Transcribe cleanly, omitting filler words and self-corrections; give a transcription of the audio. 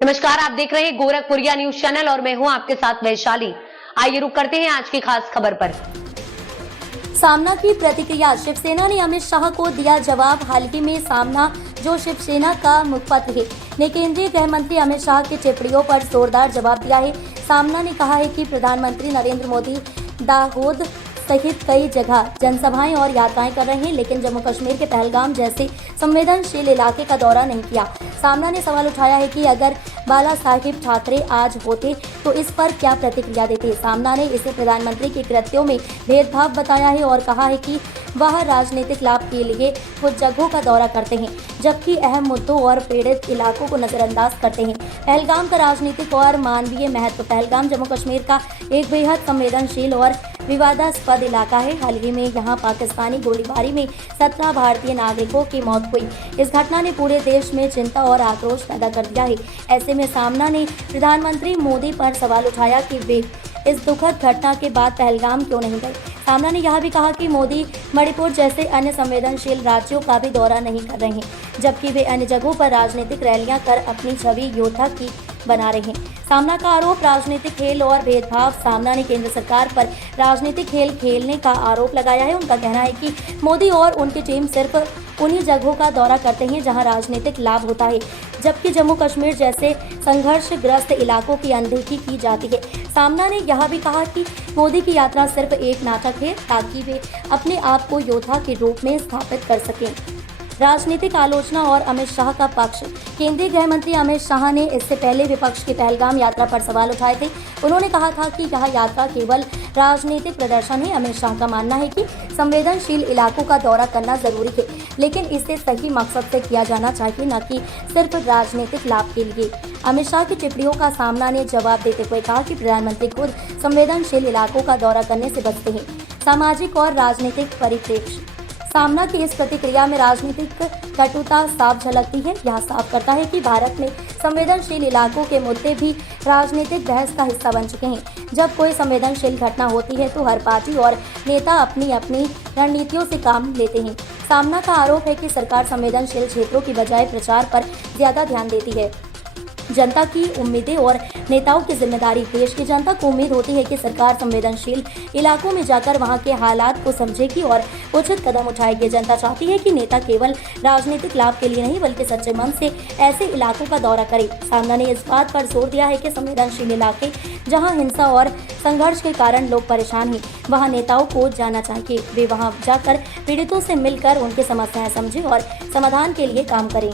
नमस्कार, आप देख रहे हैं गोरखपुरिया न्यूज चैनल और मैं हूं आपके साथ वैशाली। आइए रुक करते हैं आज की खास खबर पर। सामना की प्रतिक्रिया, शिवसेना ने अमित शाह को दिया जवाब। हाल ही में सामना, जो शिवसेना का मुखपत्र है, ने केंद्रीय गृह मंत्री अमित शाह की टिप्पणियों पर जोरदार जवाब दिया है। सामना ने कहा है कि प्रधानमंत्री नरेंद्र मोदी दाहोद सहित कई जगह जनसभाएं और यात्राएं कर रहे हैं, लेकिन जम्मू कश्मीर के पहलगाम जैसे संवेदनशील इलाके का दौरा नहीं किया। सामना ने सवाल उठाया है कि अगर बाला साहिब ठाकरे आज होते तो इस पर क्या प्रतिक्रिया देते। सामना ने इसे प्रधानमंत्री के कृत्यों में भेदभाव बताया है और कहा है कि वह राजनीतिक लाभ के लिए कुछ जगहों का दौरा करते हैं, जबकि अहम मुद्दों और पीड़ित इलाकों को नजरअंदाज करते हैं। पहलगाम का राजनीतिक और मानवीय महत्व। पहलगाम जम्मू कश्मीर का एक बेहद संवेदनशील और विवादास्पद इलाका है। हाल ही में यहां पाकिस्तानी गोलीबारी में 17 भारतीय नागरिकों की मौत हुई। इस घटना ने पूरे देश में चिंता और आक्रोश पैदा कर दिया है। ऐसे में सामना ने प्रधानमंत्री मोदी पर सवाल उठाया कि वे इस दुखद घटना के बाद पहलगाम क्यों नहीं गए। सामना ने यह भी कहा कि मोदी मणिपुर जैसे अन्य संवेदनशील राज्यों का भी दौरा नहीं कर रहे हैं, जबकि वे अन्य जगहों पर राजनीतिक रैलियां कर अपनी छवि योद्धा की बना रहे हैं। सामना का आरोप, राजनीतिक खेल और भेदभाव। सामना ने केंद्र सरकार पर राजनीतिक खेल खेलने का आरोप लगाया है। उनका कहना है कि मोदी और उनकी टीम सिर्फ उन्हीं जगहों का दौरा करते हैं जहां राजनीतिक लाभ होता है, जबकि जम्मू कश्मीर जैसे संघर्षग्रस्त इलाकों की अनदेखी की जाती है। सामना ने यह भी कहा कि मोदी की यात्रा सिर्फ एक नाटक है ताकि वे अपने आप को योद्धा के रूप में स्थापित कर सकें। राजनीतिक आलोचना और अमित शाह का पक्ष। केंद्रीय गृह मंत्री अमित शाह ने इससे पहले विपक्ष की पहलगाम यात्रा पर सवाल उठाए थे। उन्होंने कहा था कि यह यात्रा केवल राजनीतिक प्रदर्शन है। अमित शाह का मानना है कि संवेदनशील इलाकों का दौरा करना जरूरी है, लेकिन इसे सही मकसद से किया जाना चाहिए, न कि सिर्फ राजनीतिक लाभ के लिए। अमित शाह की टिप्पणियों का सामना ने जवाब देते हुए कहा कि प्रधानमंत्री खुद संवेदनशील इलाकों का दौरा करने से बचते हैं। सामाजिक और राजनीतिक परिप्रेक्ष्य। सामना की इस प्रतिक्रिया में राजनीतिक कटुता साफ झलकती है। यह साफ करता है कि भारत में संवेदनशील इलाकों के मुद्दे भी राजनीतिक बहस का हिस्सा बन चुके हैं। जब कोई संवेदनशील घटना होती है तो हर पार्टी और नेता अपनी अपनी रणनीतियों से काम लेते हैं। सामना का आरोप है कि सरकार संवेदनशील क्षेत्रों की बजाय प्रचार पर ज्यादा ध्यान देती है। जनता की उम्मीदें और नेताओं की जिम्मेदारी। देश की जनता को उम्मीद होती है कि सरकार संवेदनशील इलाकों में जाकर वहां के हालात को समझेगी और उचित कदम उठाएगी। जनता चाहती है कि नेता केवल राजनीतिक लाभ के लिए नहीं बल्कि सच्चे मन से ऐसे इलाकों का दौरा करे। सामना ने इस बात पर जोर दिया है कि संवेदनशील इलाके जहाँ हिंसा और संघर्ष के कारण लोग परेशान हैं, वहाँ नेताओं को जाना चाहिए। वे वहाँ जाकर पीड़ितों से मिलकर उनकी समस्याएं समझें और समाधान के लिए काम करें।